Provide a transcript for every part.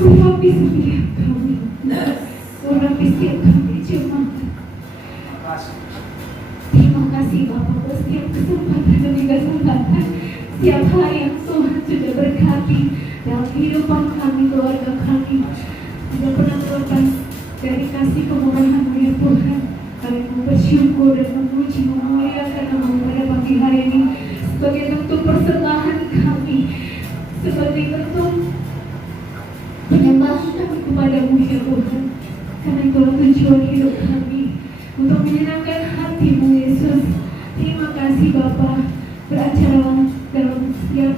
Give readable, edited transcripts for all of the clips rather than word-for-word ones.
Urapi setiap kami, urapi setiap kami jemaat. Terima kasih Bapak buat setiap kesempatan demi kesempatan, setiap hari yang Tuhan sudah berkati dalam kehidupan kami, keluarga kami. Tidak pernah terlepas dari kasih kemurahan-Mu ya Tuhan. Kami mau bersyukur dan memuji, memuliakan Nama-Mu pada pagi hari ini sebagai bentuk persembahan kami, sebagai bentuk penyembahan kami kepada-Mu ya Tuhan. Karena itulah tujuan hidup kami, untuk menyenangkan hati-Mu Yesus. Terima kasih Bapa. Beracara dalam setiap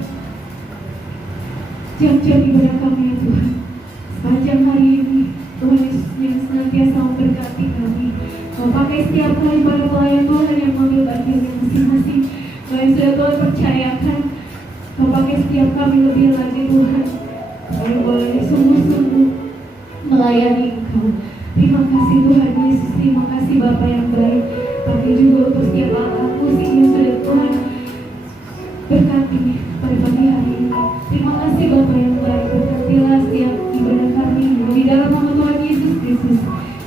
jam-jam ibadah kami ya Tuhan. Sepanjang hari ini Tuhan Yesus yang senantiasa memberkati kami. Kau pakai setiap kali para pelayan Tuhan yang mengambil bagiannya masing-masing. Kau yang sudah Tuhan percayakan, Kau pakai setiap kami lebih lagi Tuhan. Kami boleh sungguh-sungguh melayani Engkau. Terima kasih Tuhan Yesus. Terima kasih Bapa yang baik. Tapi juga untuk setiap alat musik yang sudah Tuhan berkati pada pagi hari ini. Terima kasih Bapa yang baik. Berkatilah setiap ibadah kami di dalam nama Tuhan Yesus Kristus.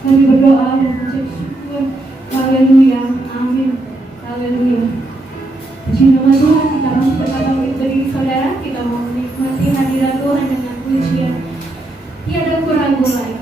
Kami berdoa dan mengucap syukur. Haleluya. Amin. Haleluya. Puji nama Tuhan. Kita mau berkata berdiri saudara. Kita mau menikmati hadirat Tuhan dengan pujian. Tiada kuragu lagi.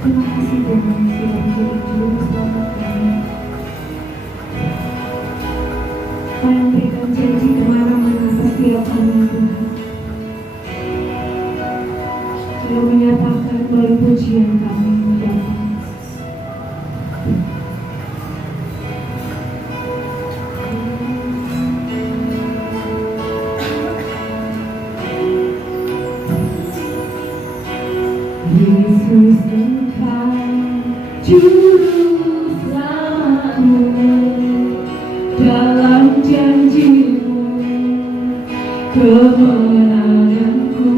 Terima kasih Tuhan sudah menjadi juru selamat kami. Kau yang berikan janji kemana-mana setiap kami Tuhan. Kau menyatakan melalui pujian kami Bapa. Yesus Engkau juru selamatmu, dalam janjimu kemenanganku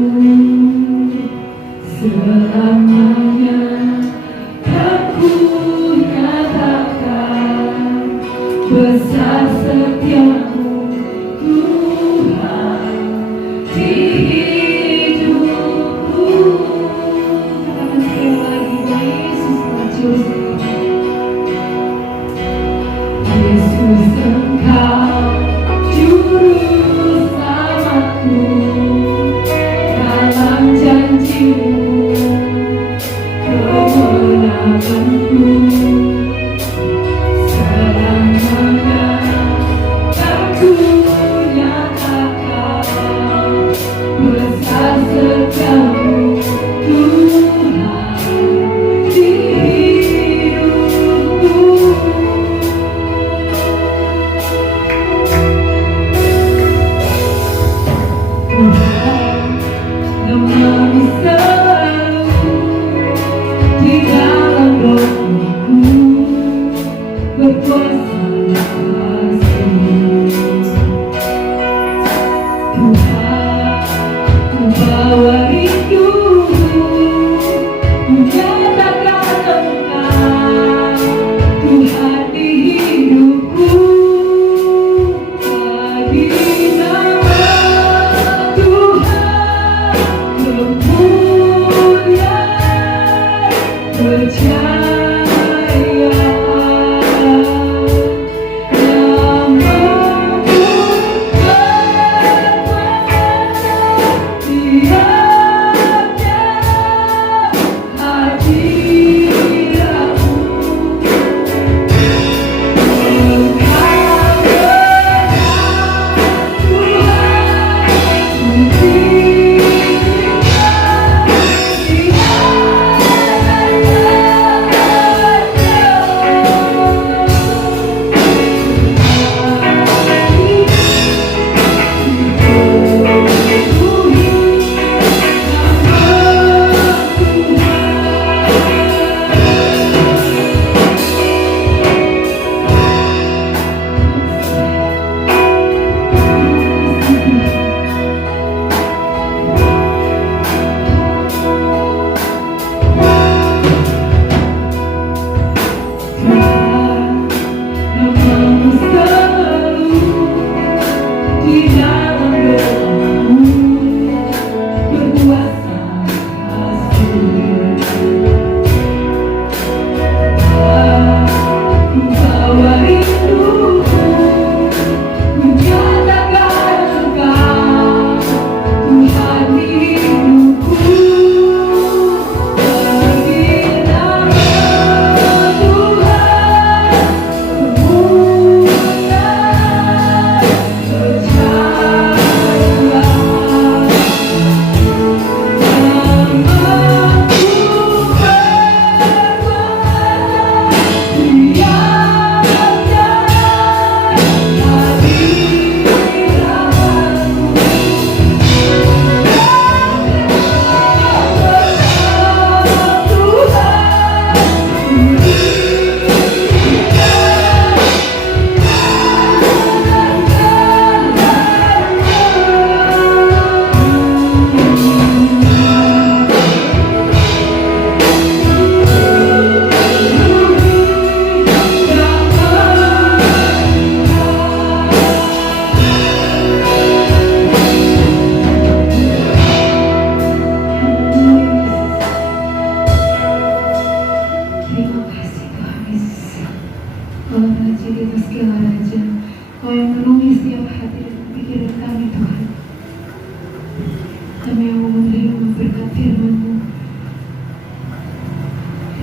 selamanya aku nyatakan besar setiamu Tuhan di hidupku. Katakan sekali lagi, Yesus Juru Yesus Engkau juru selamatku, dalam janjimu kemenanganku selamanya aku nyatakan besar setiamu Tuhan di hidupku. Tuhan nemani selalu di dalam doaku, berkuasa kasih. Tuhan, ku bawa rindumu, menyatakan Engkau Tuhan di hidupku. Bagi nama Tuhan kemuliaan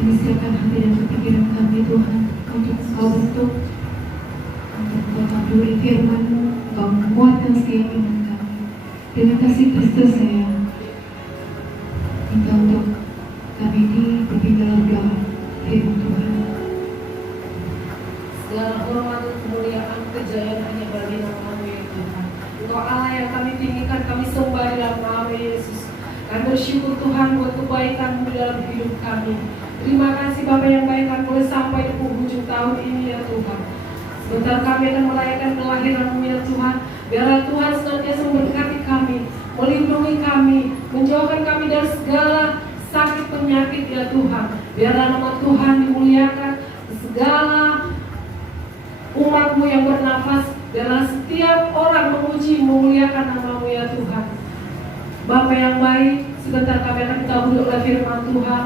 Kami siapkan hati dan pikiran kami Tuhan untuk Engkau bentuk, untuk Engkau taburi firman-Mu, Engkau menguatkan setiap iman kami. Terima kasih Kristus sayang. Minta untuk kami dipimpin dalam doa firman Tuhan. Segala hormat, kemuliaan, kejayaan hanya bagi nama-Mu ya Tuhan. Engkau Allah yang kami tinggikan, kami sembah di dalam nama Yesus. Kami bersyukur Tuhan buat kebaikan-Mu dalam hidup kami. Terima kasih Bapa yang baik, kami boleh sampai di penghujung tahun ini ya Tuhan. Sebentar kami akan merayakan kelahiran-Mu ya Tuhan. Biarlah Tuhan senantiasa memberkati kami, melindungi kami, menjauhkan kami dari segala sakit penyakit ya Tuhan. Biarlah nama Tuhan dimuliakan, segala umat-Mu yang bernafas, biarlah setiap orang memuji memuliakan nama-Mu ya Tuhan. Bapa yang baik, sebentar kami akan tabur oleh firman Tuhan.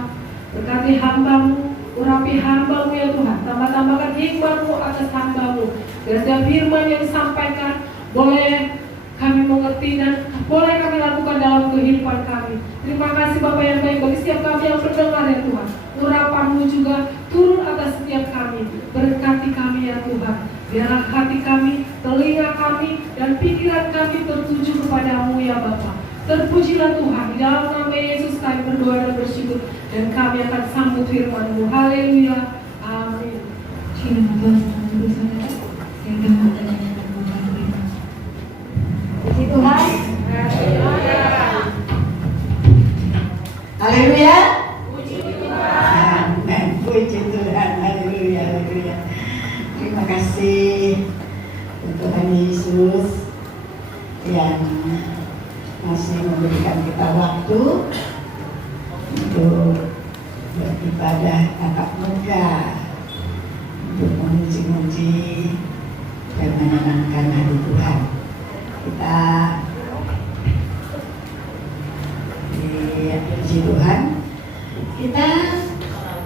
Berkati hamba-Mu, urapi hamba-Mu ya Tuhan. Tambah-tambahkan hikmat-Mu atas hamba-Mu. Dan setiap firman yang disampaikan boleh kami mengerti dan boleh kami lakukan dalam kehidupan kami. Terima kasih Bapa yang baik bagi setiap kami yang mendengar ya Tuhan. Urapan-Mu juga turun atas setiap kami. Berkati kami ya Tuhan. Biarlah hati kami, telinga kami, dan pikiran kami tertuju kepada-Mu ya Bapa. Terpujilah Tuhan, di dalam nama Yesus kami berdoa dan bersyukur, dan kami akan sambut firman-Mu. Haleluya, amin. Terima kasih Tuhan. Yang dalam adanya Puji Tuhan. Haleluya. Puji Tuhan. Amin. Puji Tuhan. Haleluya. Haleluya. Terima kasih untuk Tuhan Yesus yang masih memberikan kita waktu untuk beribadah tatap muka, untuk memuji-muji dan menyenangkan hati Tuhan. Kita puji Tuhan, kita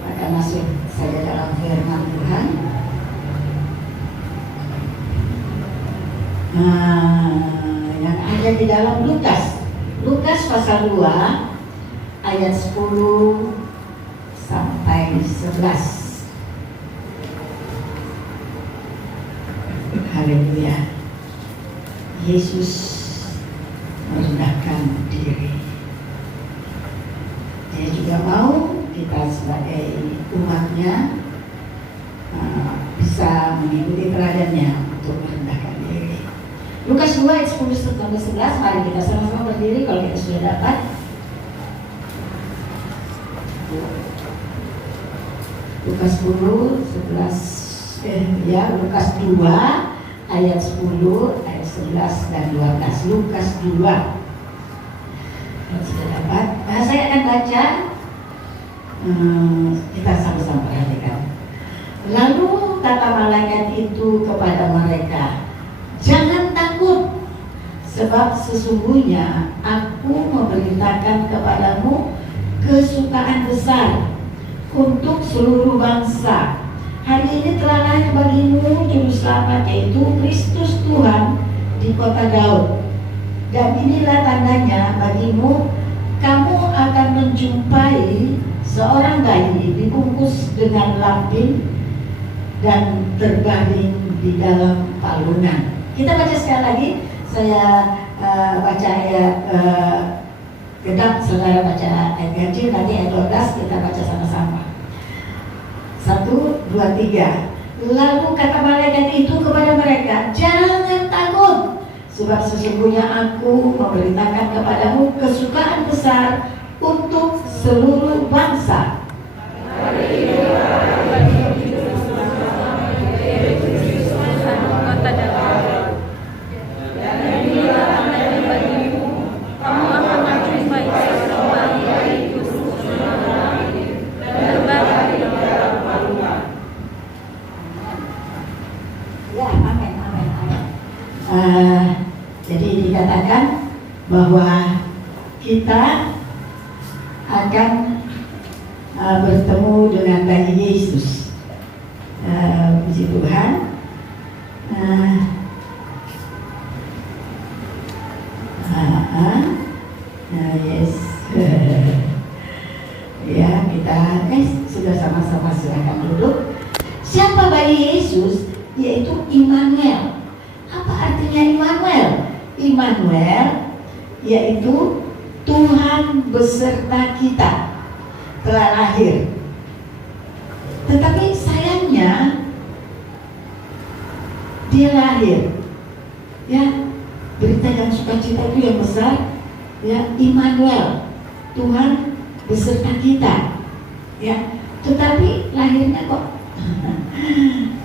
akan masuk saja dalam firman Tuhan. Yang ada di dalam Lukas pasal 2 ayat 10 sampai 11. Haleluya. Yesus merendahkan diri. Dia juga mau kita sebagai umatnya bisa mengikuti teladannya untuk merendahkan diri. Lukas 2 ayat 10 sampai 11. Mari kita sama-sama berdiri kalau kita sudah dapat. Lukas 10, 11, Lukas 2 ayat 10, ayat 11 dan 12. Lukas 2. Kalau sudah dapat, saya akan baca. Kita sama-sama perhatikan. Lalu kata malaikat itu kepada mereka, jangan takut, sebab sesungguhnya aku memberitakan kepadamu kesukaan besar untuk seluruh bangsa. Hari ini telah lahir bagimu juru selamat, yaitu Kristus Tuhan di kota Daud. Dan inilah tandanya bagimu, kamu akan menjumpai seorang bayi dibungkus dengan lampin dan terbaring di dalam palunan. Kita baca sekali lagi. Saya baca ayat genap, saudara baca ayat ganjil, nanti ayat 12 kita baca sama-sama. 1, 2, 3. Lalu kata malaikat itu kepada mereka, jangan takut, sebab sesungguhnya aku memberitakan kepadamu kesukaan besar untuk seluruh bangsa. Jadi dikatakan bahwa kita akan bertemu dengan bayi Yesus. Puji Tuhan. Yes. Ya. kita sudah sama-sama silakan duduk. Siapa bayi Yesus? Yaitu Immanuel. Apa artinya Immanuel? Immanuel yaitu Tuhan beserta kita telah lahir. Tetapi sayangnya dia lahir, ya, berita dan sukacita itu yang besar, ya, Immanuel, Tuhan beserta kita, ya. Tetapi lahirnya kok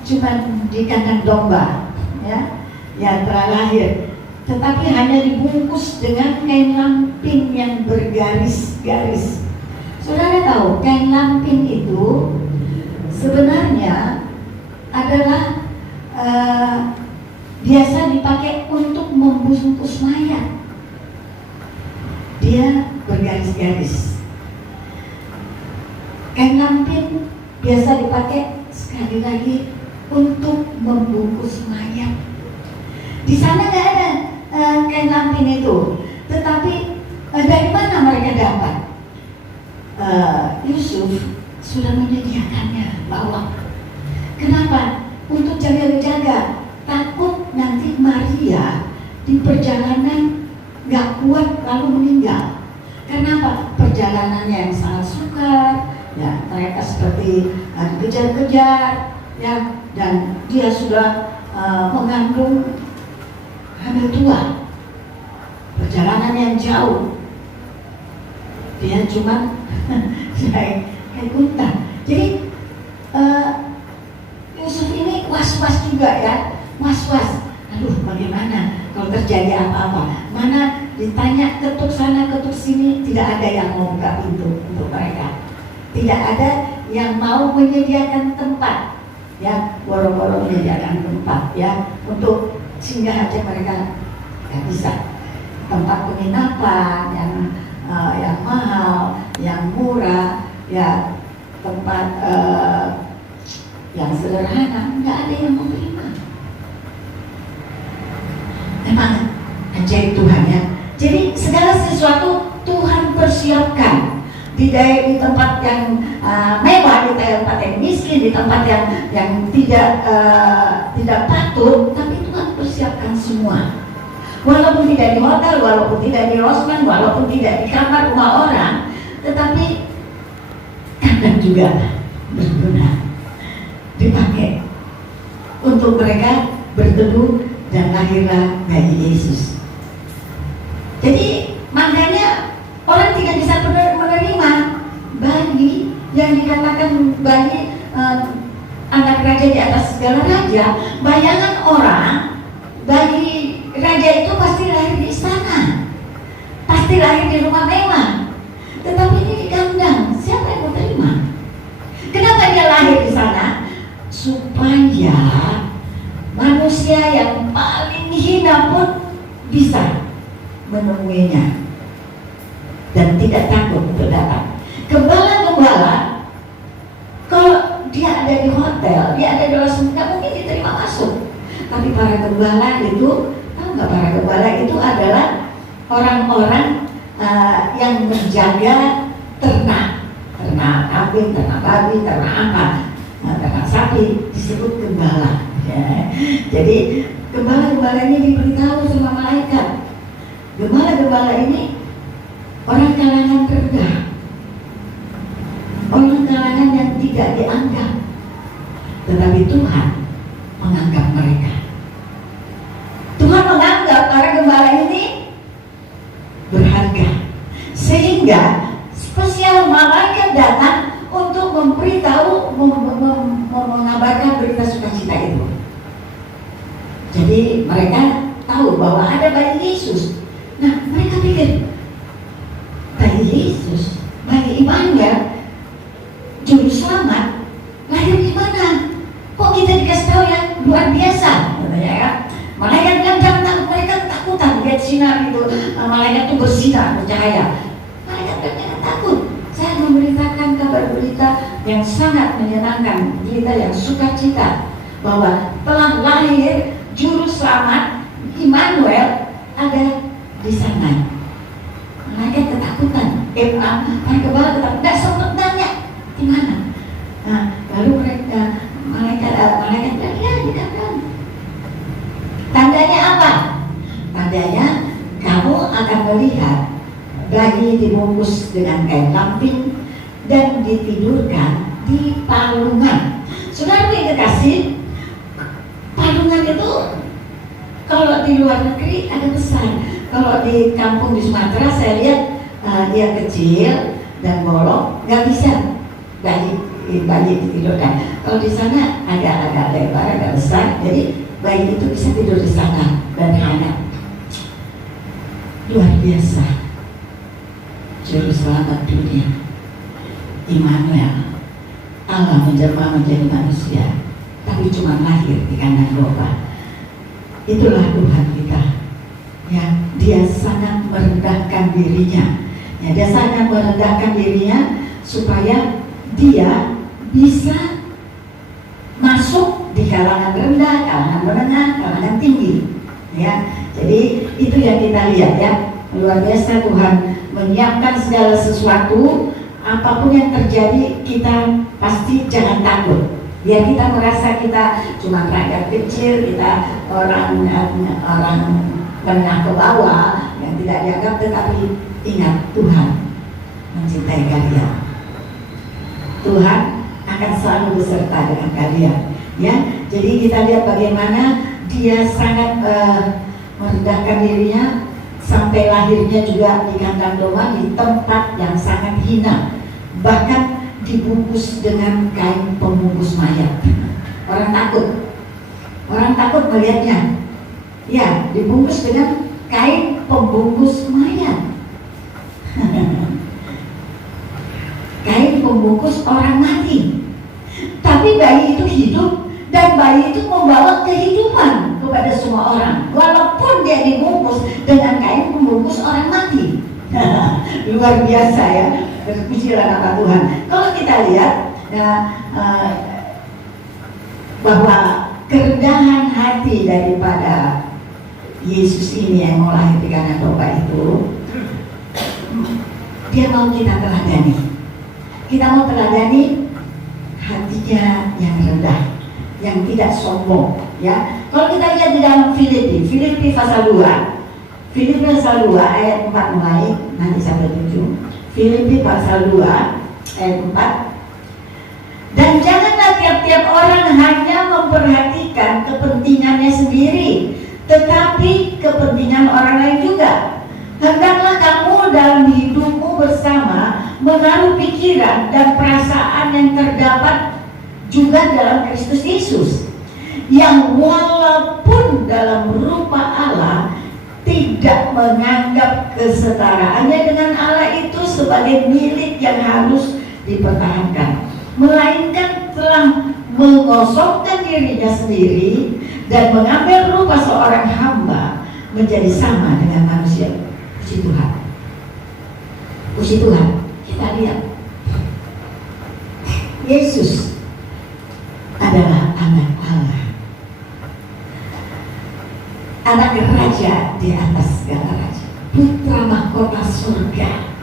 cuma di kandang domba, ya, yang telah lahir. Tetapi hanya dibungkus dengan kain lampin yang bergaris-garis. Saudara tahu kain lampin itu sebenarnya adalah biasa dipakai untuk membungkus mayat. Dia bergaris-garis. Kain lampin biasa dipakai sekali lagi untuk membungkus mayat. Di sana nggak ada kain lampin itu, tetapi dari mana mereka dapat? Yusuf sudah menyediakannya bawang. Kenapa? Untuk jaga-jaga, takut nanti Maria di perjalanan nggak kuat lalu meninggal. Kenapa? Perjalanannya yang sangat sukar, ya, mereka seperti dikejar-kejar, ya, dan dia sudah mengandung hamil tua, perjalanan yang jauh, dia cuma kayak unta. Jadi Yusuf ini was-was juga, ya, was-was. Aduh, bagaimana kalau terjadi apa-apa? Mana ditanya ketuk sana ketuk sini, tidak ada yang mau buka pintu untuk mereka. Tidak ada yang mau menyediakan tempat, ya, boro-boro menyediakan tempat, ya, untuk singgah aja mereka nggak bisa. Tempat penginapan yang mahal, yang murah, ya, tempat yang sederhana, nggak ada yang mau terima. Memang ajaib Tuhan, ya. Jadi segala sesuatu Tuhan persiapkan di tempat yang mewah, di tempat yang miskin, di tempat yang tidak patut, tapi Tuhan persiapkan semua. Walaupun tidak di hotel, walaupun tidak di Rosman, walaupun tidak di kamar rumah orang, tetapi kadang juga berguna, dipakai untuk mereka berteduh dan lahirlah bayi Yesus. Jadi makanya orang tidak bisa menerima bayi yang dikatakan bayi anak raja di atas segala raja. Bayangan orang bayi raja itu pasti lahir di istana, pasti lahir di rumah mewah. Tetapi ini di kandang, siapa yang mau terima? Kenapa dia lahir di sana? Supaya manusia yang paling hina pun bisa menemuinya dan tidak takut untuk datang. Gembala-gembala, kalau dia ada di hotel, dia ada di Rosman, nggak mungkin diterima masuk. Tapi para gembala itu, tahu nggak, para gembala itu adalah orang-orang yang menjaga ternak kambing, ternak babi, ternak apa, ternak sapi, disebut gembala. Ya. Jadi gembala-gembala ini diberitahu sama malaikat. Gembala-gembala ini orang kalangan rendah, orang kalangan yang tidak dianggap, tetapi Tuhan menganggap mereka. Tuhan menganggap para gembala ini berharga, sehingga spesial malaikat datang untuk memberitahu, mengabarkan berita sukacita itu. Jadi mereka tahu bahwa ada bayi Yesus. Nah, mereka pikir bayi Yesus, bayi Immanuel, juru selamat, lahir di mana? Kok kita dikasih tahu yang luar biasa, katanya, ya? Malaikat bilang jangan takut, mereka ketakutan lihat sinar itu, malaikat itu bersinar, bercahaya. Malaikat bilang jangan takut, saya memberitakan kabar berita yang sangat menyenangkan, berita yang sukacita, bahwa telah lahir juru selamat Immanuel ada di sana. Malaikat ketakutan, para gembala ketakutan, tidak sempat nanya bayi dibungkus dengan kain lampin dan ditidurkan di palungan. Saudara yang kekasih, palungan itu kalau di luar negeri ada besar. Kalau di kampung di Sumatera saya lihat dia kecil dan bolong, nggak bisa bayi ditidurkan. Kalau di sana agak lebar, agak besar, jadi bayi itu bisa tidur di sana dan hangat. Luar biasa, juru selamat dunia, Immanuel, Allah menjelma menjadi manusia, tapi cuma lahir di kandang domba. Itulah Tuhan kita, ya. Dia sangat merendahkan dirinya, ya. Dia sangat merendahkan dirinya supaya dia bisa masuk di kalangan rendah, kalangan menengah, kalangan tinggi, ya. Jadi itu yang kita lihat, ya. Luar biasa Tuhan menyiapkan segala sesuatu. Apapun yang terjadi kita pasti jangan takut. Biar kita merasa kita cuma rakyat kecil, kita orang menengah ke bawah yang tidak dianggap, tetapi ingat Tuhan mencintai kalian. Tuhan akan selalu beserta dengan kalian, ya. Jadi kita lihat bagaimana dia sangat merendahkan dirinya sampai lahirnya juga di kandang domba di tempat yang sangat hina, bahkan dibungkus dengan kain pembungkus mayat. Orang takut melihatnya, ya, dibungkus dengan kain pembungkus mayat. Kain pembungkus orang mati. Tapi bayi itu hidup dan bayi itu membawa kehidupan kepada semua orang, walaupun dia dibungkus dengan kain pembungkus orang mati. Luar biasa, ya. Berpujilah nama Tuhan. Kalau kita lihat, ya, bahwa kerendahan hati daripada Yesus ini yang mau lahir di kandang domba itu, dia mau kita teladani. Kita mau teladani hatinya yang rendah, yang tidak sombong, ya. Kalau kita lihat di dalam Filipi pasal 2, Filipi pasal 2 ayat 4 mulai nanti sampai 7. Filipi pasal 2 ayat 4. Dan janganlah tiap-tiap orang hanya memperhatikan kepentingannya sendiri, tetapi kepentingan orang lain juga. Hendaklah kamu dalam hidupmu bersama menaruh pikiran dan perasaan yang terdapat juga dalam Kristus Yesus, yang walaupun dalam rupa Allah tidak menganggap kesetaraannya dengan Allah itu sebagai milik yang harus dipertahankan, melainkan telah mengosongkan dirinya sendiri dan mengambil rupa seorang hamba menjadi sama dengan manusia. Puji Tuhan. Puji Tuhan. Kita lihat Yesus adalah anak Allah, anak raja di atas segala raja, putra mahkota surga.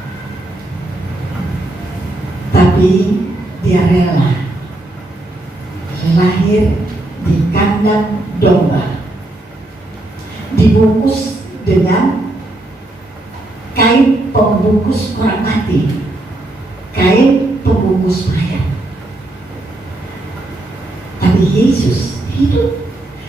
Tapi dia rela lahir di kandang domba, dibungkus dengan kain pembungkus orang mati, kain pembungkus mayat. Tapi Yesus hidup.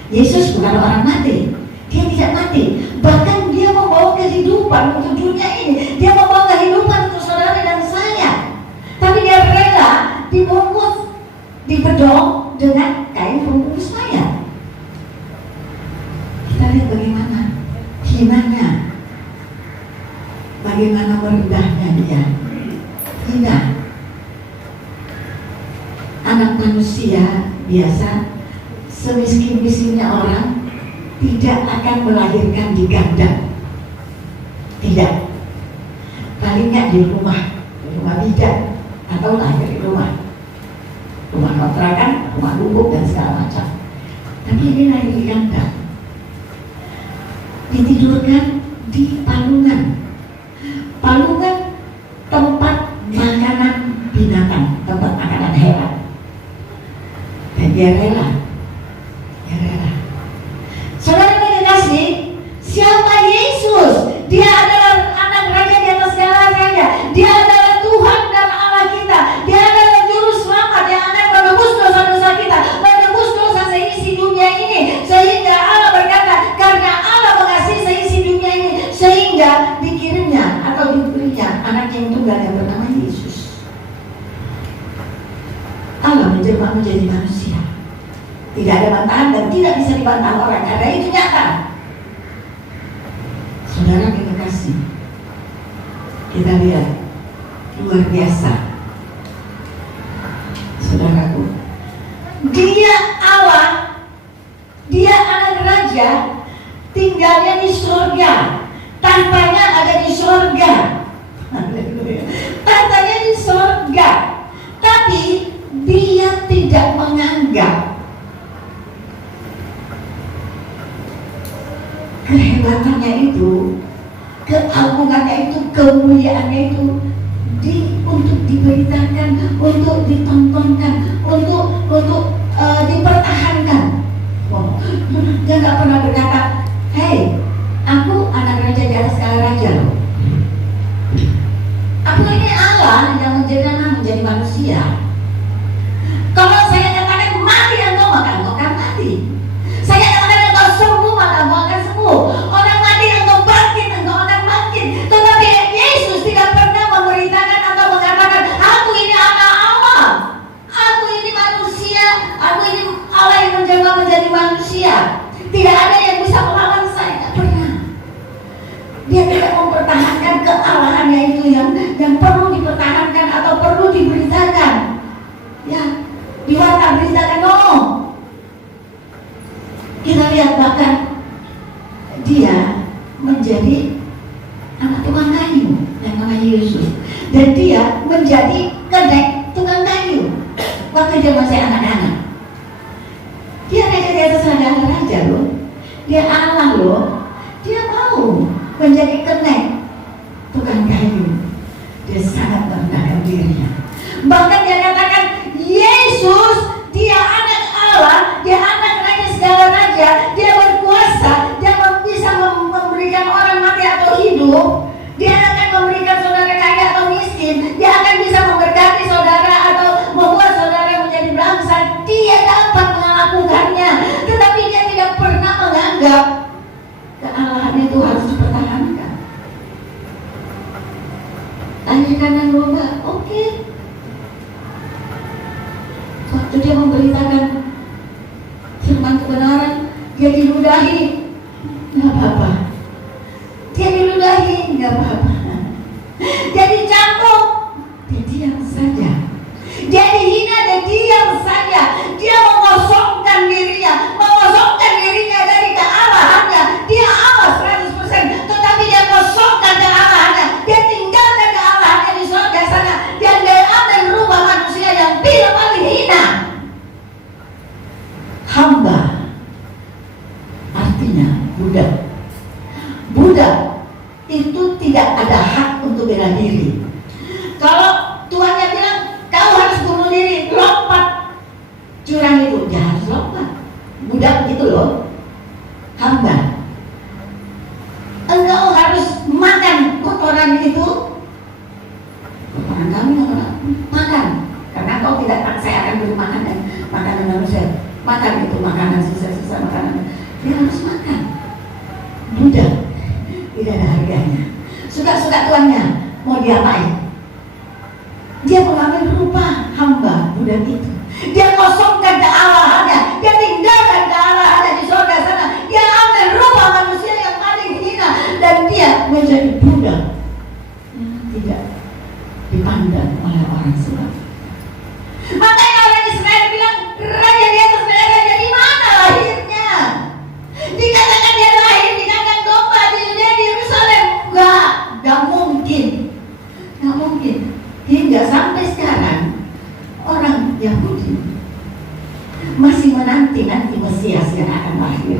Yesus bukan orang mati. Dia tidak mati. Bahkan dia membawa kehidupan untuk dunia ini. Dia membawa kehidupan untuk saudara dan saya. Tapi dia rela dibungkus, dibedong dengan kain pembungkus mayat. Kita lihat bagaimana hinanya, bagaimana merendahnya dia. Hina. Anak manusia biasa, semiskin-miskinnya orang, tidak akan melahirkan di kandang. Tidak. Paling nggak di rumah bidan, atau lahir di rumah kontrakan, rumah lubuk dan segala macam. Tapi ini lahir di kandang, ditidurkan di palungan. Palungan tempat makanan binatang, tempat makanan hewan. Dan dia rela. Saudara yang dikasihi, siapa Yesus? Dia adalah anak raja di atas segala raja. menjelma menjadi manusia. Tidak ada bantahan dan tidak bisa dibantah orang karena itu nyata. Saudara kita kasih, kita lihat luar biasa. Saudaraku, dia Allah, dia anak raja, tinggalnya di surga, tahtanya ada di surga. Tahtanya di surga, tapi dia tidak menganggap kehebatannya itu, keagungannya itu, kemuliaannya itu untuk diberitakan, untuk ditontonkan, untuk dipertahankan. Wow. Dia nggak pernah berkata, "Hei, aku anak raja di atas segala raja loh. Aku ini Allah yang menjadi manusia. Kalau saya katakan mati engkau, maka engkau akan mati. Saya katakan engkau sembuh, maka engkau akan sembuh. Orang mati engkau bangkit, engkau akan bangkit." Tetapi Yesus tidak pernah memberitakan atau mengatakan, "Aku ini anak Allah, aku ini manusia, aku ini Allah yang menjelma menjadi manusia. Tidak ada yang bisa melawan saya." Tidak pernah. Dia tidak mempertahankan kealahannya itu yang perlu dipertahankan atau perlu diberitakan. Ya, diwata beritakan, no. Kita lihat bahkan dia menjadi anak tukang kayu yang namanya Yusuf, dan dia menjadi kenek tukang kayu waktu dia masih anak-anak. Dia raja di atas segala raja loh, dia Allah loh, dia mau menjadi kenek tukang kayu. Dia sangat merendahkan dirinya. Bahkan dia katakan Yesus, dia anak Allah, dia anak raja segala raja, dia berkuasa, dia bisa memberikan orang mati atau hidup, dia akan memberikan saudara kaya atau miskin, dia akan bisa memberkati saudara atau membuat saudara menjadi bangsa. Dia dapat melakukannya, tetapi dia tidak pernah menganggap kealahan itu harus dipertahankan. Tanya kanan lomba, oke. Waktu dia memberitakan firman kebenaran, dia diludahi, nggak apa-apa. Dia diludahi, nggak apa-apa. Dia dicampur, dia diam saja. Dia dihina, dia diam saja. Dia mengosongkan dirinya dari kealahannya. Dia Allah 100%, tetapi dia kosongkan kealahannya. Dia tinggalkan kealahannya di surga sana. Dia ambil rubah manusia yang paling hina. Hamba artinya budak. Budak itu tidak ada hak untuk bela diri. Kalau tuannya bilang kau harus bunuh diri, lompat jurang itu, dia harus lompat. Budak gitu loh. Hamba, engkau harus makan kotoran itu. Kotoran kami makan, karena kau tidak, saya akan beri makanan manusia. Makan itu makanan sisa-sisa makanan. Dia harus makan. Budak tidak ada harganya. Suka-suka tuannya mau diapain? Dia mengambil rupa hamba budak itu. Dia kosongkan kealahannya. Dia tinggalkan kealahannya di surga sana. Dia ambil rupa manusia yang paling hina, dan dia menjadi budak yang tidak dipandang oleh orang sebab. Makanya orang Israel bilang, raja di atas segala raja, di mana lahirnya? Dikatakan dia lahir di kandang domba di Yudea, di Yerusalem. Enggak mungkin. Enggak mungkin. Hingga sampai sekarang orang Yahudi masih menanti Mesias yang akan lahir.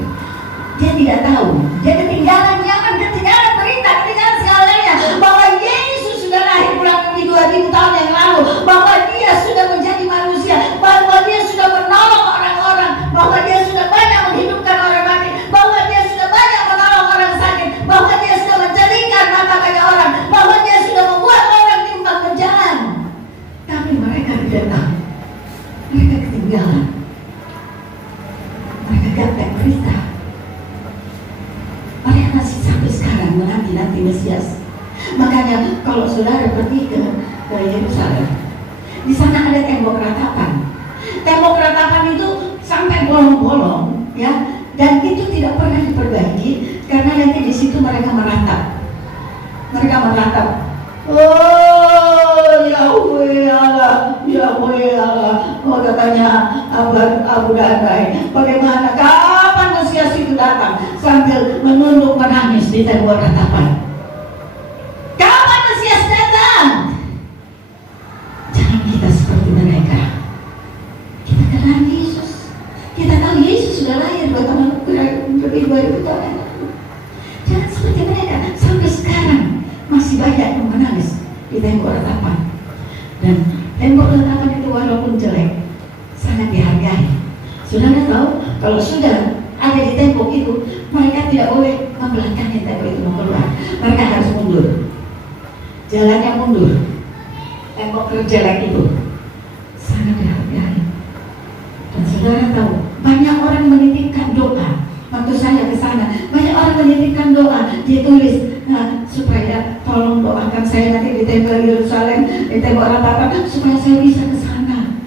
Dia tidak tahu. Dia ketinggalan zaman, ketinggalan berita, ketinggalan segalanya, bahwa Yesus sudah lahir kurang lebih 2000 tahun yang lalu, bahwa dia sudah menjadi manusia, bahwa dia sudah menolong orang-orang, bahwa dia sudah banyak menghidupkan orang mati, bahwa dia sudah banyak menolong orang sakit, bahwa dia sudah menjadikan mata banyak orang, bahwa dia sudah membuat orang timpang berjalan. Tapi mereka tidak tahu. Mereka ketinggalan. Mereka gaptek berita. Mereka masih sampai sekarang menanti Mesias. Makanya kalau saudara pergi ke Yerusalem, di sana ada tembok ratapan. tatap. Oh Yahweh Allah, Yahweh Allah. Oh katanya Abu Dadai, bagaimana kapan Mesias itu datang? Sambil menunduk menangis di tembok ratapan. Kapan Mesias datang? Jangan kita seperti mereka. Kita kenal Yesus. Kita tahu Yesus sudah lahir lebih 2000 tahun yang lalu. Jangan seperti mereka. Sampai sekarang masih banyak yang menangis di tembok ratapan. Dan tembok ratapan itu walaupun jelek, sangat dihargai. Saudara tahu, kalau sudah ada di tembok itu, mereka tidak boleh membelakangi tembok itu mau keluar. Mereka harus mundur. Jalannya mundur. Tembok jelek itu sangat dihargai. Dan saudara tahu, banyak orang menitipkan doa. Waktu saya ke sana, banyak orang menitipkan doa. Dia tulis, supaya tolong doakan saya nanti di tembok Yerusalem, di tembok ratapan, supaya saya bisa ke sana.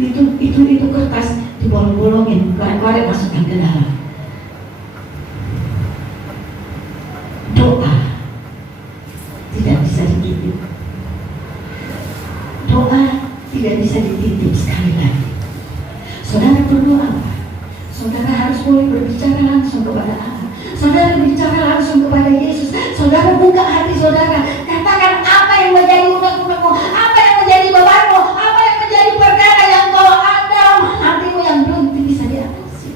Itu kertas dibolong-bolongin, korek-korek masukkan ke dalam. Doa tidak bisa dititip. Doa tidak bisa dititip sekali lagi. Saudara perlu apa? Saudara harus mulai berbicara langsung kepada Allah. Saudara berbicara langsung kepada Yesus. Saudara buka hati saudara. Katakan apa yang menjadi unek-unekmu, apa yang menjadi bebanmu, apa yang menjadi perkara yang kau ada hatimu yang belum bisa diatasi.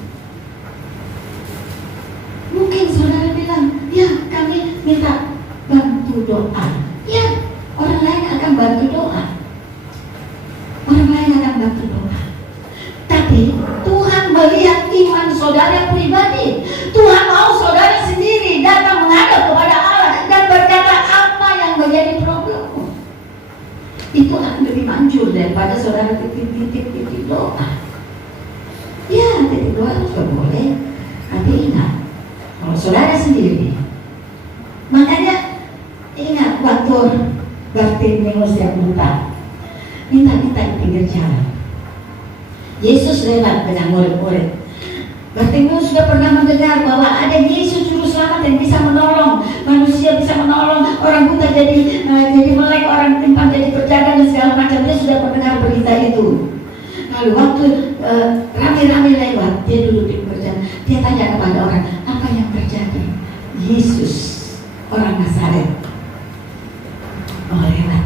Mungkin saudara bilang, ya kami minta bantu doa. Ya, orang lain akan bantu doa. Orang lain akan bantu doa. Tapi Tuhan melihat iman saudara pribadi. Tuhan mau saudara sendiri datang menghadap kepada Allah dan berkata apa yang menjadi problemmu. Itu akan lebih manjur daripada saudara titip doa. Ya, titip doa juga boleh. Tapi ingat, kalau saudara sendiri, makanya ingat waktu Bartimeus yang buta, minta-minta di pinggir jalan. Yesus lewat dengan murid-murid. Bartimeus sudah pernah mendengar bahwa ada Yesus juru selamat yang bisa menolong manusia, bisa menolong orang buta jadi melek, orang timpang jadi berjaga dan segala macam. Dia sudah mendengar berita itu. Lalu waktu rame-rame lewat, dia duduk di berjalan. Dia tanya kepada orang, apa yang terjadi? Yesus orang Nazaret mau lewat.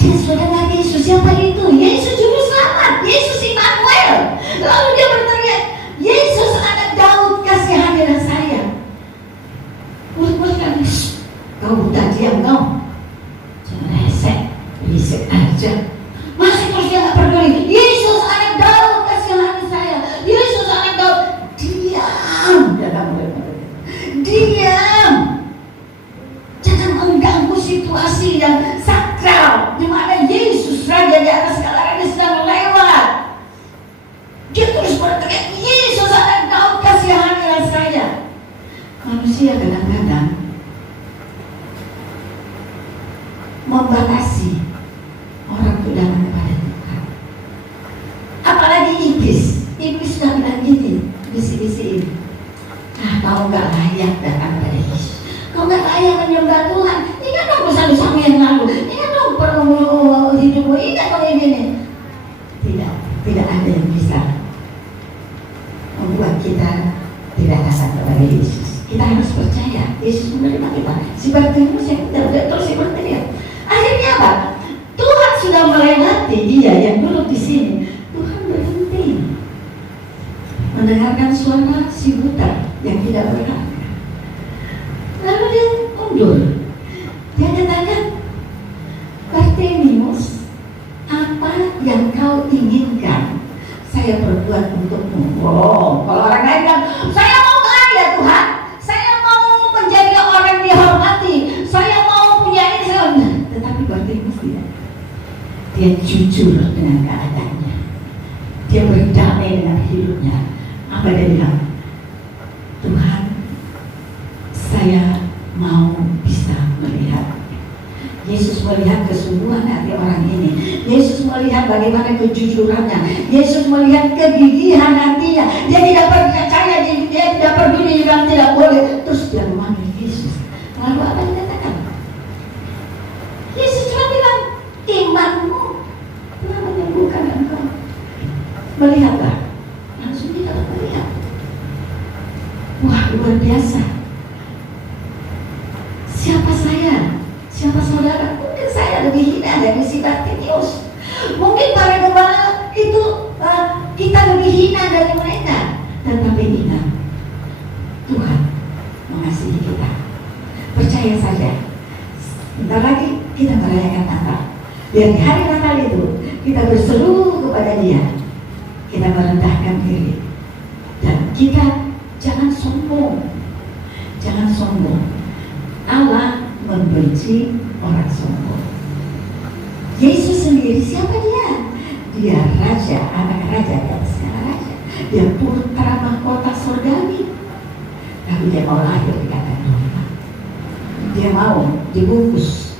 Dia sudah dengar Yesus. Siapa itu? Yesus juru selamat, Yesus Immanuel. Lalu dia berteriak, Yesus anak Daud, kasihanilah saya. Murid-murid kan, kau buta, diam kau. Jangan resek, berisik aja. Masih terus dia gak peduli. Yesus anak Daud, kasihani saya. Yesus anak Daud. Diam dalam murid-murid. Diam. Jangan mengganggu situasi yang sakral di mana Yesus Raja di atas segala raja sedang lewat. Dia terus berteriak, Yesus anak Daud, kasihanilah saya. Manusia kadang-kadang membatasi orang itu datang kepada Tuhan. Apalagi iblis. Iblis sudah bilang gini, bisi-bisiin, kau gak layak datang kepada Yesus. Kau gak layak menyembah Tuhan. Ingat dong dosa-dosamu yang lalu. Ingat dong perlu hidupmu. Ingat dong ini. Tidak ada yang bisa membuat kita tidak datang kepada Yesus. Kita harus percaya Yesus menerima kita. Si Bartimeus yang tidak terus berteriak. Akhirnya apa? Tuhan sudah melewati dia yang duduk di sini. Tuhan berhenti mendengarkan suara si buta yang tidak berhak. Lalu dia mundur. Dia katakan, Bartimeus, apa yang kau inginkan saya perbuat untukmu? Oh, kalau orang lain bilang, saya mau kaya Tuhan, saya mau menjadi orang dihormati, saya mau punya ini. Tetapi Bartimeus tidak. Dia jujur dengan keadaannya. Dia berdamai dengan hidupnya. Apa dia bilang? Tuhan, saya mau bisa melihat. Yesus melihat kesungguhan hati orang ini. Yesus melihat bagaimana kejujurannya. Yesus melihat kegigihan hatinya. Dia tidak percaya, dia tidak peduli, dia tidak boleh. Terus dia memanggil Melihatlah, langsung kita melihat. Wah, luar biasa. Siapa saya? Siapa saudara? Mungkin saya lebih hina dari si Bartimius. Mungkin para gembala itu kita lebih hina dari mereka. Tetapi ingat, Tuhan mengasihi kita. Percaya saja. Bentar lagi kita merayakan Natal. Dan di hari Natal itu kita berseru kepada Dia. Kita merendahkan diri. Dan kita jangan sombong. Jangan sombong. Allah membenci orang sombong. Yesus sendiri siapa dia? Dia raja, anak raja dan segala raja. Dia putra mahkota surgawi. Tapi dia mau lahir di kandang domba. Dia mau dibungkus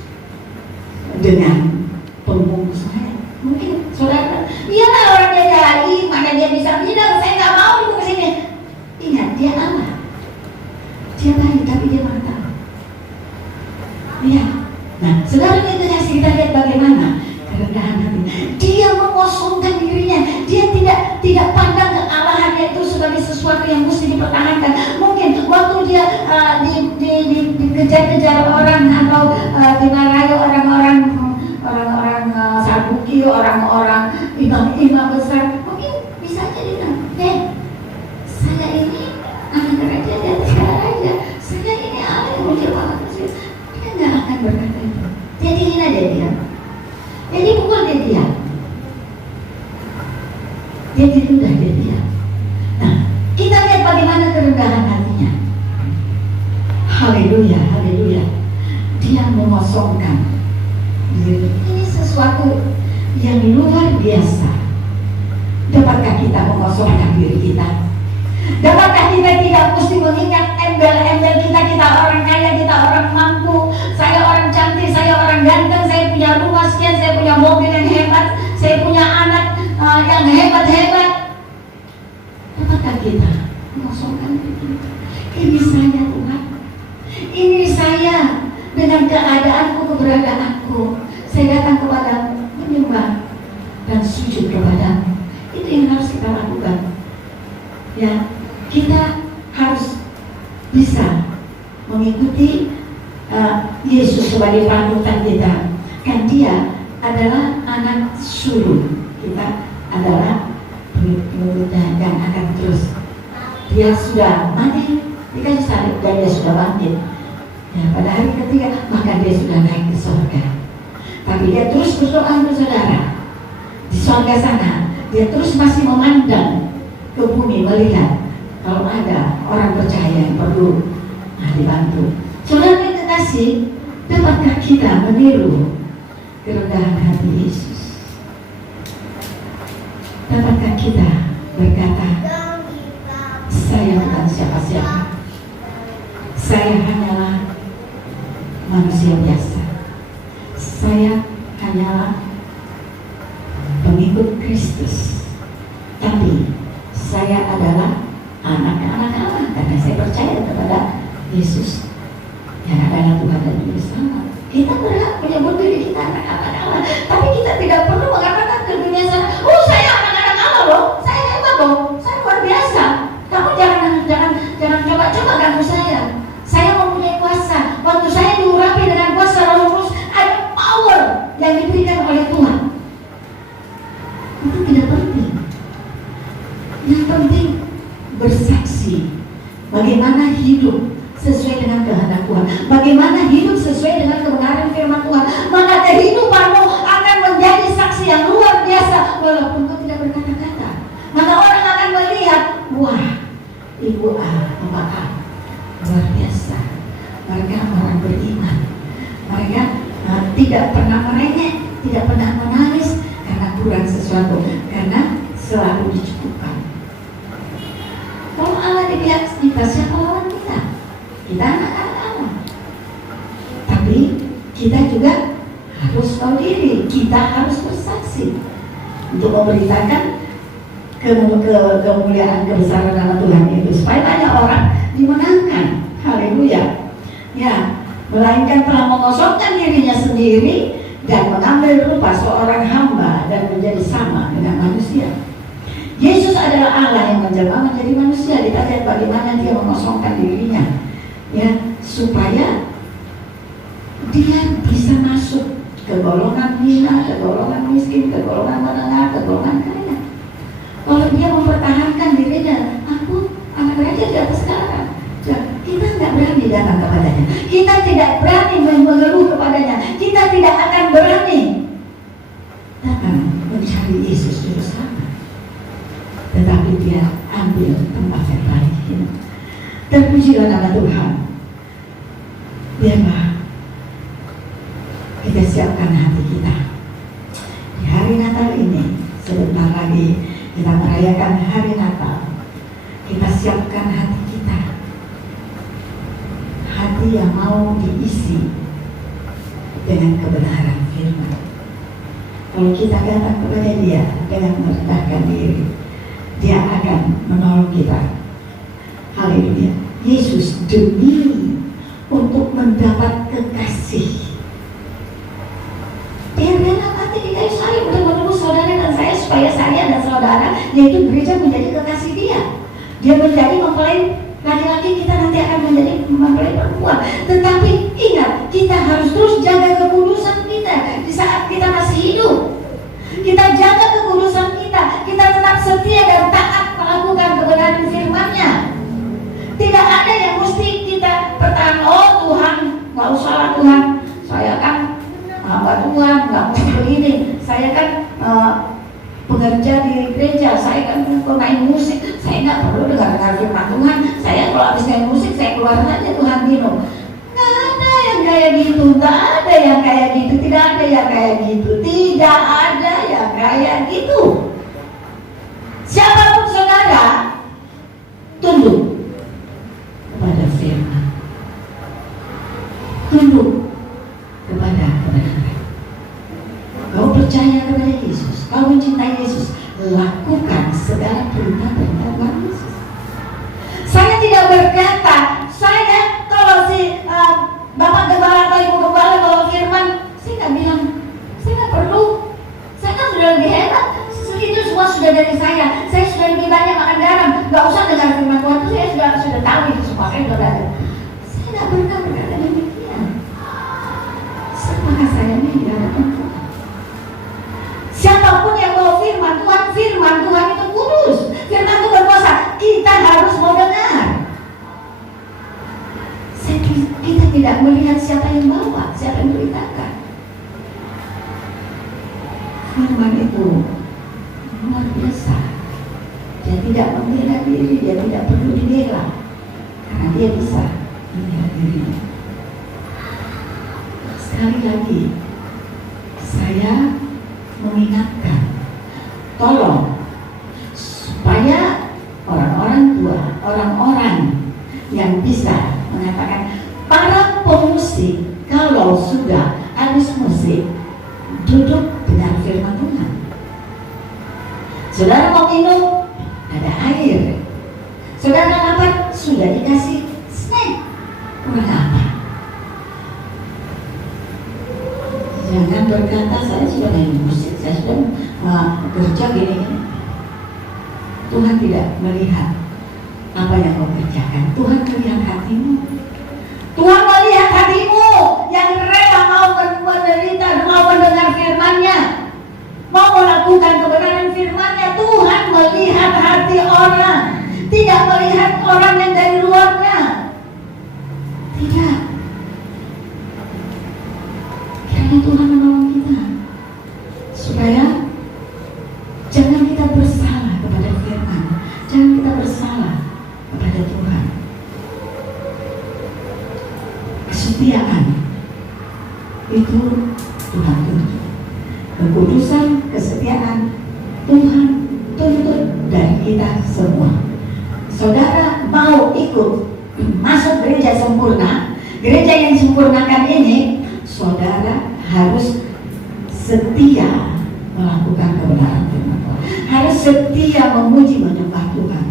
dengan pembungkus lain. Mungkin saudara, iyalah orang dia dari mana dia bisa bilang saya nggak mau dibungkus ini. Ingat, dia Allah. Dia baik, tapi dia mengetahui. Iya. Nah, saudara itu kita lihat bagaimana kerendahan hati. Dia mengosongkan dirinya. Dia tidak pandang kealahannya itu sebagai sesuatu yang mesti dipertahankan. Mungkin waktu dia dikejar-kejar orang atau dimarahi orang-orang Saduki, orang-orang imam-imam besar, mungkin bisa aja dia bilang, saya ini anak raja dan segala raja, saya ini Allah yang mulia banget. Dia nggak akan berkata itu. Jadi hina dia diam. Jadi pukul dia diam. Dia diludah dia diam. Nah, kita lihat bagaimana kerendahan hatinya. Haleluya, haleluya. Dia mengosongkan diri. Ini sesuatu yang luar biasa. Dapatkah kita mengosongkan diri kita? Dapatkah kita tidak mesti mengingat embel-embel kita orang kaya, kita orang mampu, saya orang cantik, saya orang ganteng, saya punya rumah sekian, saya punya mobil yang hebat, saya punya anak yang hebat-hebat. Dapatkah kita mengosongkan diri? Ini saya Tuhan, ini saya dengan keadaanku, keberadaanku, saya datang kepadamu menyembah dan sujud kepadamu. Itu yang harus kita lakukan. Ya, kita harus bisa mengikuti Yesus sebagai panutan kita. Kan dia adalah anak sulung, kita adalah pengikutnya dan akan terus. Dia sudah mati, dikasih salib dan dia sudah bangkit. Ya, pada hari ketiga maka dia sudah naik ke surga. Tapi dia terus berdoa untuk saudara di surga sana. Dia terus masih memandang ke bumi melihat kalau ada orang percaya yang perlu dibantu. Saudara yang kekasih, dapatkah kita meniru kerendahan hati Yesus? Dapatkah kita berkata, saya bukan siapa-siapa, saya hanyalah manusia biasa, saya hanyalah pengikut Kristus, tapi saya adalah anak-anak Allah karena saya percaya kepada Yesus yang adalah Tuhan dan Juru Selamat. Kita berhak menyebut diri kita anak-anak Allah, tapi kita tidak perlu mengatakan ke dunia sana, oh saya anak-anak Allah loh, saya hebat loh, saya luar biasa. Kamu jangan coba-coba ganggu saya. Saya mempunyai kuasa. Waktu saya diurapi dengan kuasa Roh Kudus, ada power yang diberikan oleh Tuhan. Itu tidak penting. Yang penting bersaksi bagaimana hidup sesuai dengan kehendak Tuhan, bagaimana hidup sesuai dengan kebenaran firman Tuhan. Maka kehidupanmu akan menjadi saksi yang luar biasa walaupun kau tidak berkata-kata. Maka orang akan melihat, wah, ibu A, bapak A luar biasa. Mereka orang beriman. Mereka tidak pernah merengek, tidak pernah menangis karena kurang sesuatu, karena selalu dicukupkan. Kalau Allah di pihak kita, siapa lawan kita? Kita anak-anak Allah. Tapi kita juga harus tahu diri, kita harus bersaksi untuk memberitakan kemuliaan kebesaran nama Tuhan itu supaya banyak orang dimenangkan. Haleluya. Ya, melainkan telah mengosongkan dirinya sendiri dan mengambil rupa seorang hamba dan menjadi sama dengan manusia. adalah Allah yang menjelma menjadi manusia. Kita lihat bagaimana dia mengosongkan dirinya, ya, supaya dia bisa masuk ke golongan hina, ke golongan miskin, ke golongan menengah, ke golongan kaya. Kalau dia mempertahankan dirinya, aku anak raja di atas sekarang, kita nggak berani datang kepadanya. Kita tidak berani mengeluh kepadanya. Kita tidak akan berani datang mencari Yesus Juru Selamat. Tetapi dia ambil tempat yang baik. Terpujilah nama Tuhan. Biarlah kita siapkan hati kita. Di hari Natal ini, sebentar lagi kita merayakan hari Natal. Kita siapkan hati kita, hati yang mau diisi dengan kebenaran firman. Kalau kita datang kepada Dia dengan merendahkan diri, Dia akan menolong kita. Haleluya. Yesus demi untuk mendapat kekasih, Dia rela mati di kayu salib untuk menebus saudara dan saya, supaya saya dan saudara, yaitu gereja, menjadi kekasih Dia. Dia menjadi mempelai laki-laki, kita nanti akan menjadi mempelai perempuan. Tetapi ingat, kita harus terus jaga kekudusan kita di saat kita masih hidup. Kita jaga kekudusan kita. Kita tetap setia dan taat melakukan kebenaran firman-Nya. Tidak ada yang mesti kita pertahankan. Oh Tuhan, nggak usah lah Tuhan, saya kan hamba Tuhan, nggak mesti begini. Saya kan pekerja di gereja, saya kan pemain musik, saya nggak perlu dengar firman Tuhan. Saya kalau habis main musik, saya keluar aja Tuhan minum. Nggak ada yang kayak gitu, nggak ada yang kayak gitu, tidak ada yang kayak gitu, tidak ada yang kayak gitu. Siapapun saudara, tunduk kepada firman, tunduk kepada kebenaran. Kau percaya kepada Yesus, kau mencintai Yesus, lakukan segala perintah-perintah Tuhan Yesus. Saya tidak berkata, saya kalau si Bapak Gembala atau Ibu Gembala bawa firman, saya nggak bilang, saya nggak perlu, saya kan sudah lebih hebat, itu semua sudah dari saya sudah lebih banyak makan garam, nggak usah dengar firman Tuhan itu, saya sudah tahu itu semua, saya sudah ada. Saya nggak pernah berkata demikian. Apakah saya ini di hadapan Tuhan? Siapapun yang bawa firman Tuhan itu kudus, firman itu berkuasa. Kita harus mau dengar. Kita tidak melihat siapa yang bawa, siapa yang beritakan. Firman itu luar biasa. Dia tidak membela diri, dia tidak perlu dibela, karena dia bisa membela dirinya. Sekali lagi, saya mengingatkan, tolong supaya orang-orang tua, orang-orang yang bisa mengatakan, para pemusik kalau sudah habis musik duduk dengan firman Tuhan. Saudara mau minum, ada air. Saudara lapar, sudah dikasih snack. Kurang apa? Jangan berkata, saya sudah main musik, saya sudah kerja gini. Tuhan tidak melihat apa yang kau kerjakan. Tuhan melihat hatimu. Tuhan melihat hatimu yang rela mau menderita, mau mendengar firman-Nya, mau melakukan kebenaran firman-Nya. Tuhan melihat hati orang, tidak melihat orang yang dari luarnya. Tidak. Karena Tuhan menolong kita supaya jangan kita bersalah kepada firman, jangan kita bersalah kepada Tuhan. Kesetiaan itu Tuhan tuntut. Kekudusan, kesetiaan Tuhan tuntut dari kita semua. Saudara mau ikut masuk gereja sempurna, gereja yang sempurnakan ini, saudara harus setia melakukan kebenaran firman Tuhan, harus setia memuji menyembah Tuhan.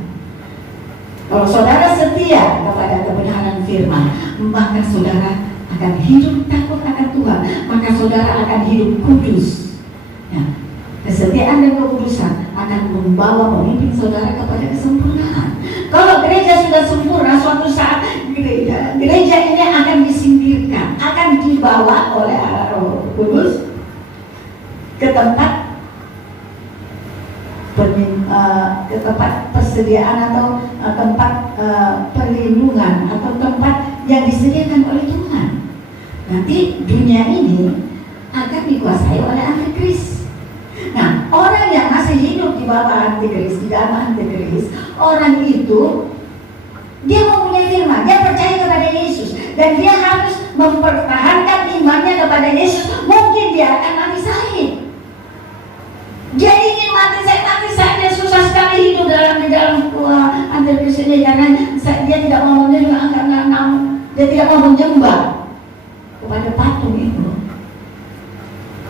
Kalau saudara setia kepada kebenaran firman, maka saudara akan hidup takut akan Tuhan, maka saudara akan hidup kudus. Ya, kesetiaan dan kekudusan akan akan membawa pemimpin saudara kepada kesempurnaan. Kalau gereja sudah sempurna, suatu saat gereja ini akan disingkirkan, akan dibawa oleh Roh Kudus ke tempat persediaan atau tempat perlindungan atau tempat yang disediakan oleh Tuhan. Nanti dunia ini akan dikuasai oleh antikris. Nah, orang yang masih hidup di bawah antikris, di dalam antikris, orang itu dia mempunyai firman, dia percaya kepada Yesus, dan dia harus mempertahankan imannya kepada Yesus. Mungkin dia akan mati syahid. Dia ingin mati syahid, dia susah sekali hidup di dalam antikris ini karena dia tidak mau dia tidak mau menyembah kepada patung itu.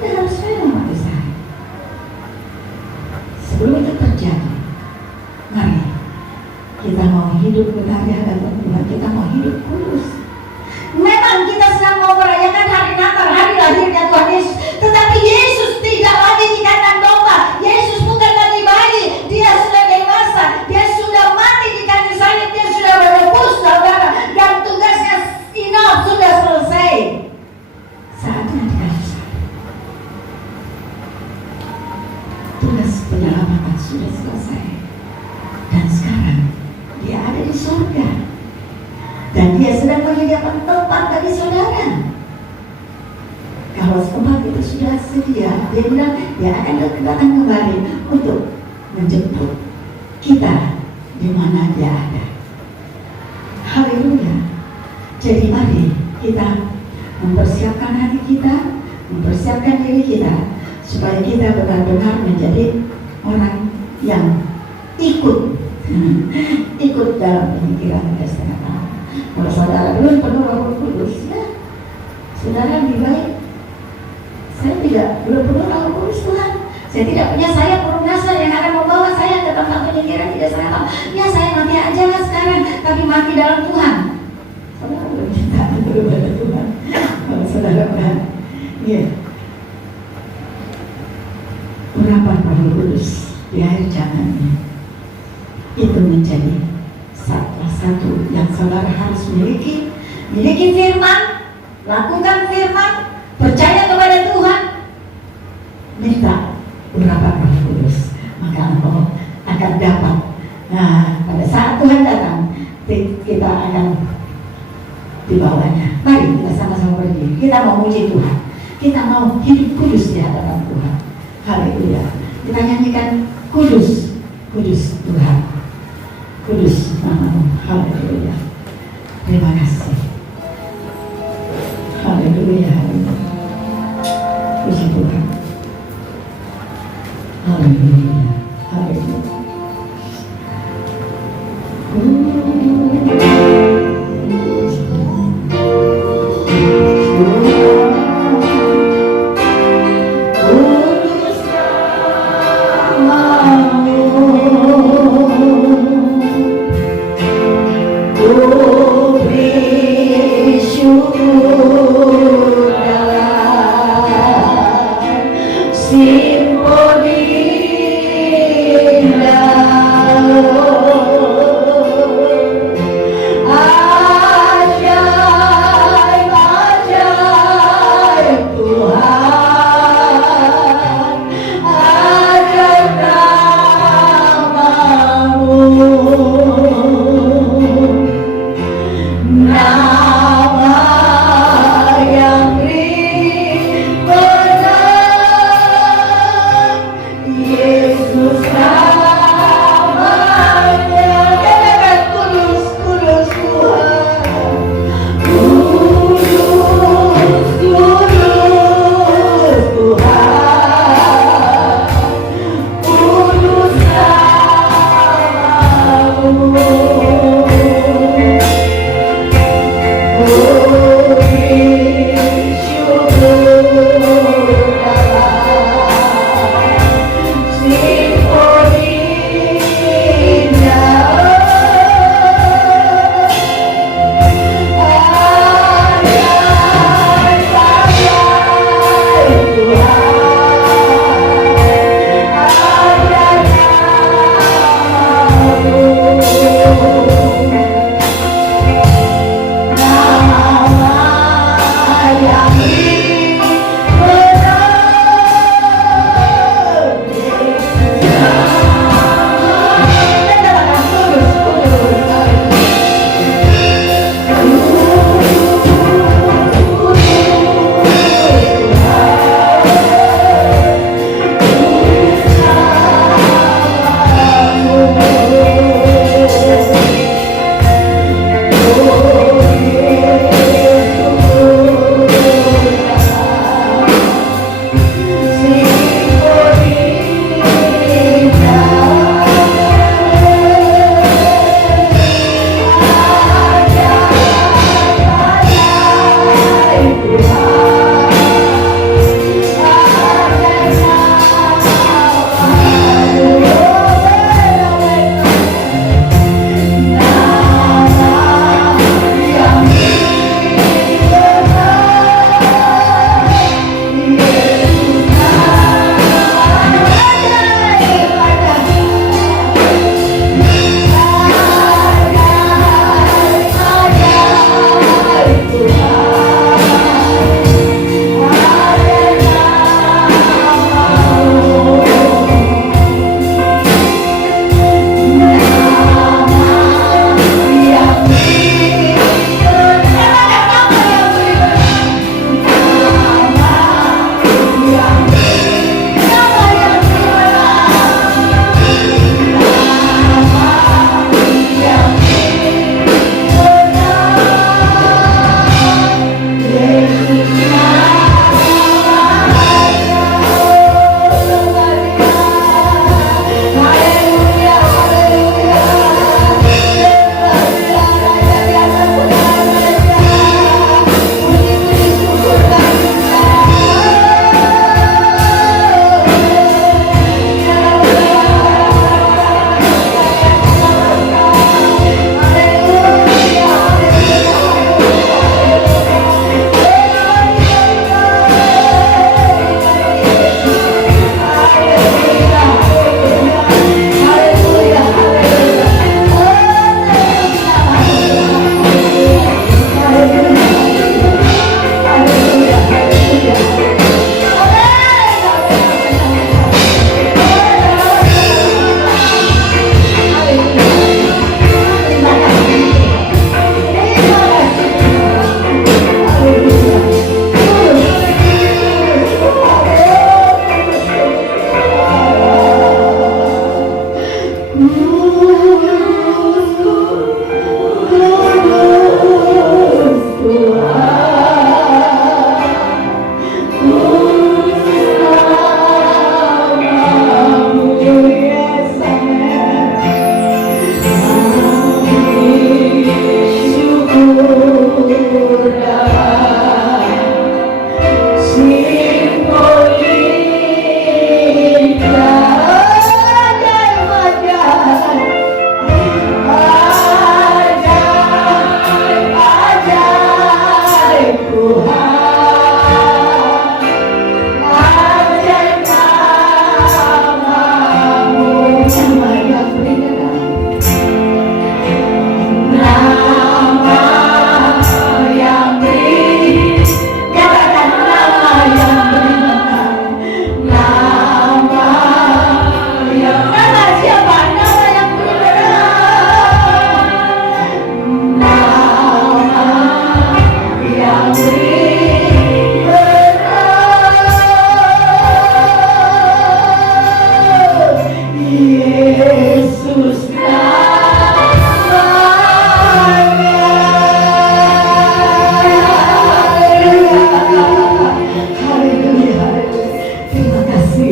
Dia harus mati syahid. Sebelum itu terjadi, mari kita mau hidup benar di hadapan Tuhan, kita mau hidup kudus. Memang kita sedang mau merayakan hari Natal, hari lahirnya Tuhan Yesus, tetapi Yesus tidak lagi di kandang domba. Yesus bukan lagi bayi, dia sudah dewasa, dia sudah mati di kayu salib, dia sudah menebus saudara, dan tugasnya sudah selesai. Saatnya di kayu salib. Tugas penyelamatan sudah selesai, dan sekarang dia ada di surga, dan dia sedang menyediakan tempat bagi saudara. Kalau tempat itu sudah sedia, dia bilang dia akan datang kembali untuk menjemput kita di mana dia ada. Haleluya. Jadi mari kita mempersiapkan hati kita, mempersiapkan diri kita, supaya kita benar-benar menjadi orang yang ikut dalam pemikiran setengah tahun. Kalau saudara belum penuh Roh Kudus, ya saudara lebih baik. Saya belum penuh Roh Kudus Tuhan. Saya tidak punya sayap perunasan yang akan membawa saya ke tempat pemikiran tidak setengah tahun. Ya saya mati aja lah sekarang, tapi mati dalam Tuhan. Saudara belum minta kepada Tuhan. Kalau saudara benar, ya. Urapan Roh Kudus di akhir zamannya itu menjadi salah satu yang saudara harus miliki firman, lakukan firman, percaya kepada Tuhan, minta urapan Roh Kudus, maka engkau akan dapat. Nah, pada saat Tuhan datang, kita akan dibawanya. Mari kita sama-sama berdiri. Kita mau muji Tuhan, kita mau hidup kudus di hadapan Tuhan. Haleluya. Kita nyanyikan kudus, kudus Tuhan, kudus namamu. Haleluya. Terima kasih. Haleluya. Puji Tuhan. Haleluya. Haleluya.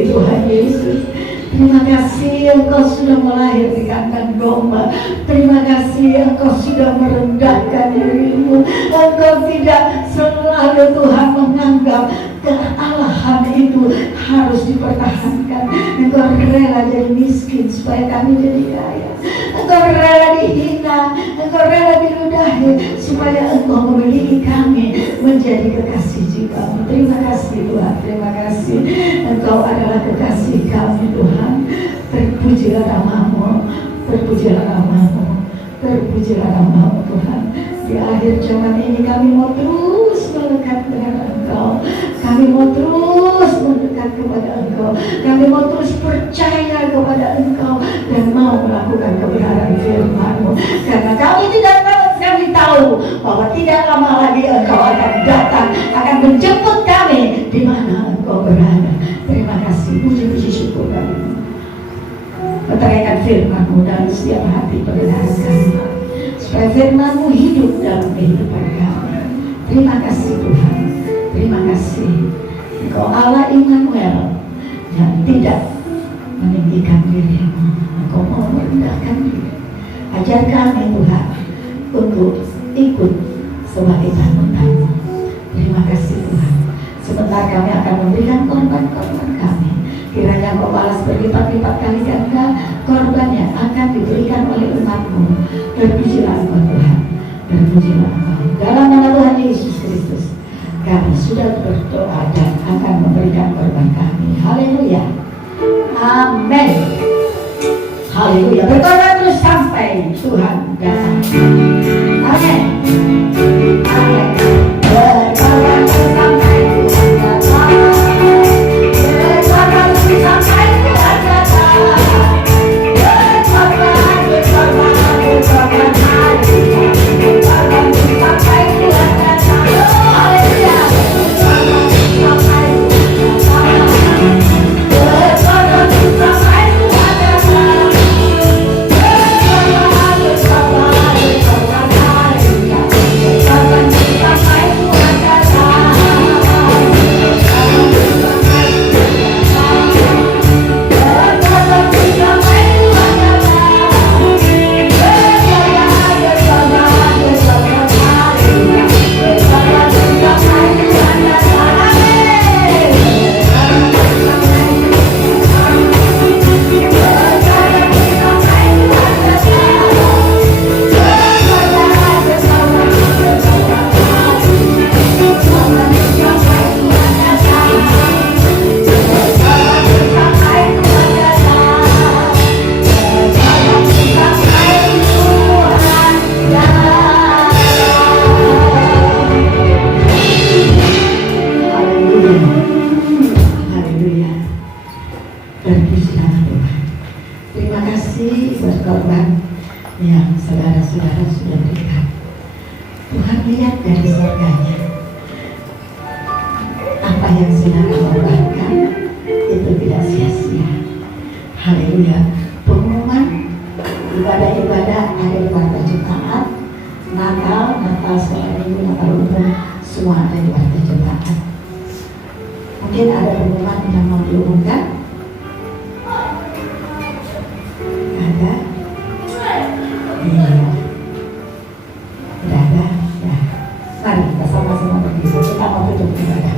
Tuhan Yesus. Terima kasih Engkau sudah melahir di kandang domba. Terima kasih Engkau sudah merendahkan dirimu. Engkau tidak selalu Tuhan menganggap kealahan itu harus dipertahankan. Engkau rela jadi miskin supaya kami jadi kaya. Engkau rela dihina, Engkau rela diludahi supaya Engkau memiliki kami menjadi kekasih jiwamu. Terima kasih Tuhan, terima kasih. Engkau adalah kekasih kami Tuhan. Terpujilah namamu, terpujilah namamu, terpujilah namamu Tuhan. Di akhir zaman ini kami mau terus melekat dengan Engkau. Kami mau terus mendekat kepada Engkau. Kami mau terus percaya kepada Engkau dan mau melakukan kebenaran firman-Mu. Karena kami tahu bahwa tidak lama lagi Engkau akan datang, akan menjemput kami di mana Engkau berada. Terima kasih, puji-puji syukur kami. Meteraikan firman-Mu dalam setiap hati pendengar kami, supaya firman-Mu hidup dalam kehidupan kami. Terima kasih Tuhan, terima kasih. Engkau Allah Immanuel yang tidak meninggikan dirimu. Engkau mau merendahkan diri. Ajar kami Tuhan untuk ikut sebagai panutan-Mu. Terima kasih Tuhan. Sebentar kami akan memberikan korban-korban kami. Kiranya Engkau balas berlipat-lipat kali ganda korbannya akan diberikan oleh umat-Mu. Terpujilah Engkau Tuhan, terpujilah Engkau. Dalam nama Tuhan Yesus Kristus kami sudah berdoa dan akan memberikan korban kami. Haleluya, amin. Haleluya. Berkorban terus sampai Tuhan datang. Amin, amin. Berkorban terus sampai Tuhan datang. Berkorban terus sampai Tuhan datang. Berkorban, berkorban, berkorban. Berkorban terus sampai Tuhan datang. Haleluya. Berkorban terus sampai Tuhan datang. Berkorban terus sampai Tuhan datang. Terima kasih buat korban yang saudara-saudara sudah berikan. Tuhan lihat dari surganya, apa yang saudara korbankan itu tidak sia-sia. Haleluya. Pengumuman ibadah-ibadah ada di Warta Jemaat. Natal sekolah minggu, Natal umum, semua ada di Warta Jemaat. Mungkin ada pengumuman yang mau diumumkan. Ada? Iya. Tidak ada? Ya. Mari kita sama-sama berdiri. Kita mau tutup ibadah.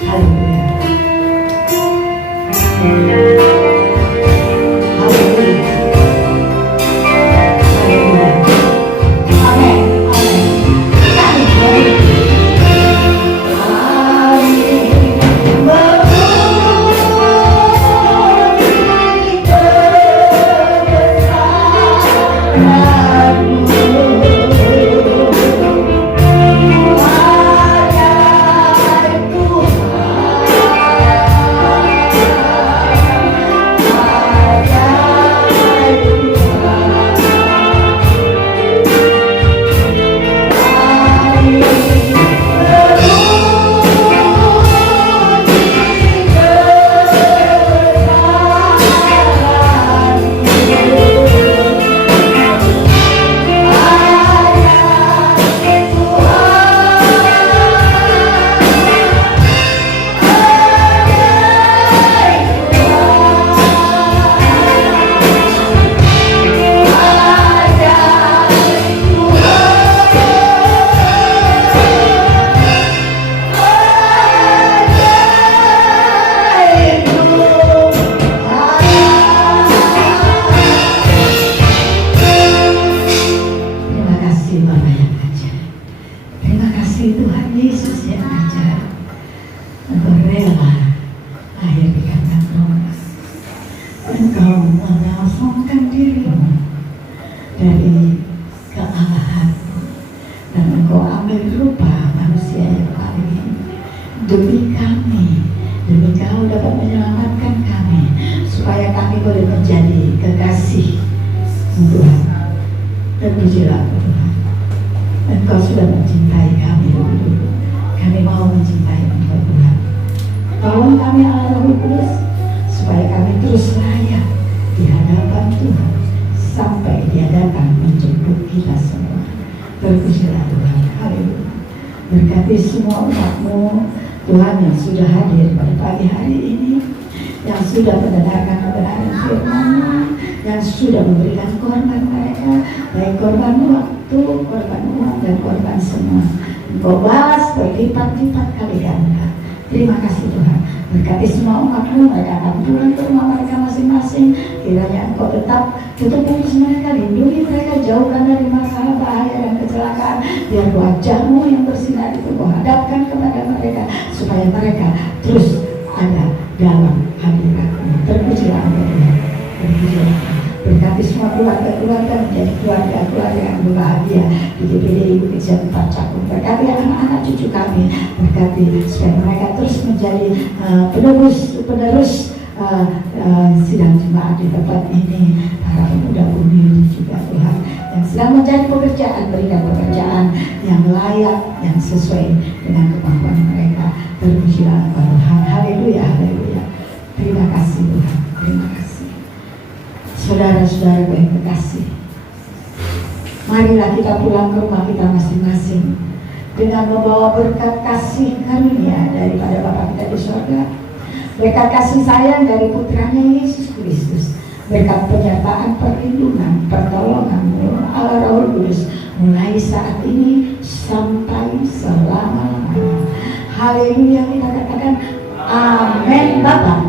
Haleluya. Haleluya. Haleluya. Amin. Amin. Kami Engkau mengosongkan dirimu dari kealahan dan Engkau ambil rupa manusia yang paling demi kami, demi Kau dapat menyelamatkan kami, supaya kami boleh menjadi kekasih Tuhan. Terpujilah Tuhan, Engkau sudah mencintai kami dulu. Kami mau mencintai Engkau Tuhan. Tolong kami Allah Roh Kudus, supaya kami terus layak di hadapan Tuhan sampai Dia datang menjemput kita semua. Terpujilah Tuhan. Haleluya. Berkati semua umat-Mu Tuhan yang sudah hadir pada pagi hari ini, yang sudah mendengarkan kebenaran firman-Mu, yang sudah memberikan korban mereka, baik korban waktu, korban uang, dan korban semua. Engkau balas berlipat-lipat kali ganda. Terima kasih Tuhan. Berkati semua umat-Mu, mereka akan pulang ke rumah mereka masing-masing. Kiranya Engkau tetap tutup mulut mereka, lindungi mereka, jauhkan dari masalah, bahaya, dan kecelakaan. Biar wajah-Mu yang bersinar itu Kau hadapkan kepada mereka, supaya mereka terus ada dalam hadirat-Mu. Terpujilah Engkau Tuhan. Terpujilah. Berkati semua keluarga-keluarga menjadi keluarga-keluarga yang berbahagia di DPD Bukit Jati Cakung. Berkati anak-anak cucu kami, berkati supaya mereka terus menjadi penerus sidang jemaat di tempat ini. Para pemuda bumi juga Tuhan yang sedang mencari pekerjaan, berikan pekerjaan yang layak, yang sesuai dengan kemampuan mereka. Terpujilah Tuhan. Haleluya, haleluya. Terima kasih Tuhan. Terima kasih. Saudara-saudara yang terkasih, marilah kita pulang ke rumah kita masing-masing dengan membawa berkat kasih karunia daripada Bapa kita di surga, berkat kasih sayang dari putranya Yesus Kristus, berkat penyertaan, perlindungan, pertolongan Allah Roh Kudus mulai saat ini sampai selama-lamanya. Haleluya, kita katakan amin. Bapak